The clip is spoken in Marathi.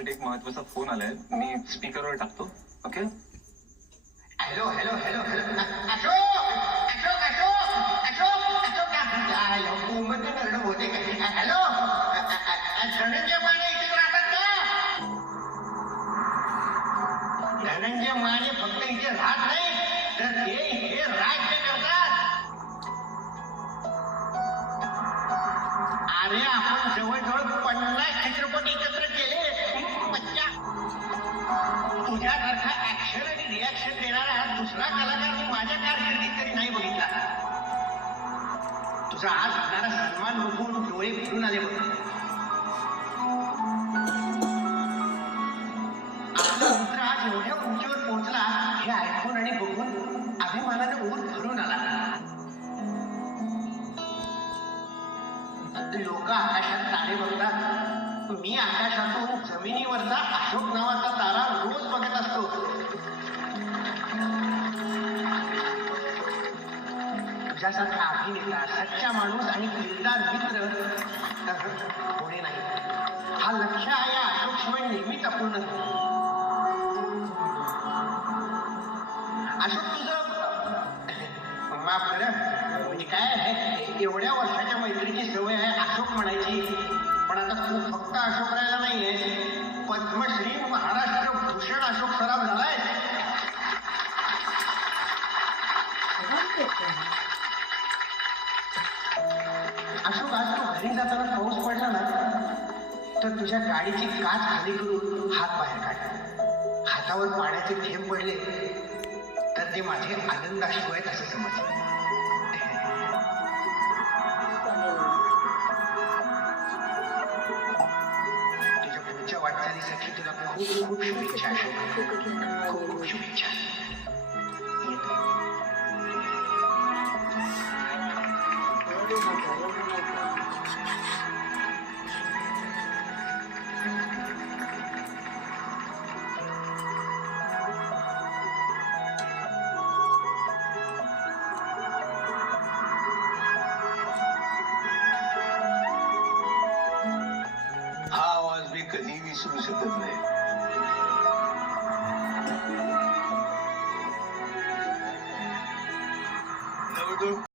तुझ्यासाठी एक महत्वाचा फोन आलाय, मी स्पीकरवर टाकतो. Okay. Hello hello hello hello Ashok Ashok Ashok Ashok Ashok hello कोमलने नरड होते का? हॅलो धनंजय माने इथे राहतात का? धनंजय माने फक्त इथे राहत नाही तर ते हे राज्य करतात. अरे आपण जवळजवळ 50 चित्रपट एकत्र केले. मज्जा. तुझ्यासारखा ऍक्शन आणि रिॲक्शन देणारा दुसरा कलाकार मी माझ्या कारकिर्दीत तरी नाही बघितला. तुझा आज होणारा सन्मान बघून डोळे फिरून आले बघ. आपला मित्र आज एवढ्या उंचीवर पोहोचला हे ऐकून आणि बघून अभिमानाने ऊर भरून आला. लोक आकाशात तारे बघतात, मी आकाशातून जमिनीवरचा अशोक नावाचा तारा रोज बघत असतो. तुझ्यासारखा अभिनेता, सच्चा माणूस आणि दिलदार मित्र कोणी नाही. हा लक्ष्य या अशोक शिवाय नेहमीच अपूर्ण. अशोक तुझं माफ कर, म्हणजे काय आहे, एवढ्या वर्षाच्या मैत्रीची सवय आहे अशोक म्हणायची. पण आता तू फक्त अशोक राहिला नाहीये, पद्मश्री महाराष्ट्र भूषण अशोक सराफ झालाय. अशोक आज तू घरी जाताना पाऊस पडला ना तर तुझ्या गाडीची काच खाली करून हात बाहेर काढ. हातावर पाण्याचे थेंब पडले तर ते माझे आनंदाश्रू आहेत असं समज. तुझ्या पुढच्या वाटचालीसाठी तुला खूप खूप शुभेच्छा अशोक. खूप खूप शुभेच्छा. हा आवाज मी कधी विसरू शकत नाही.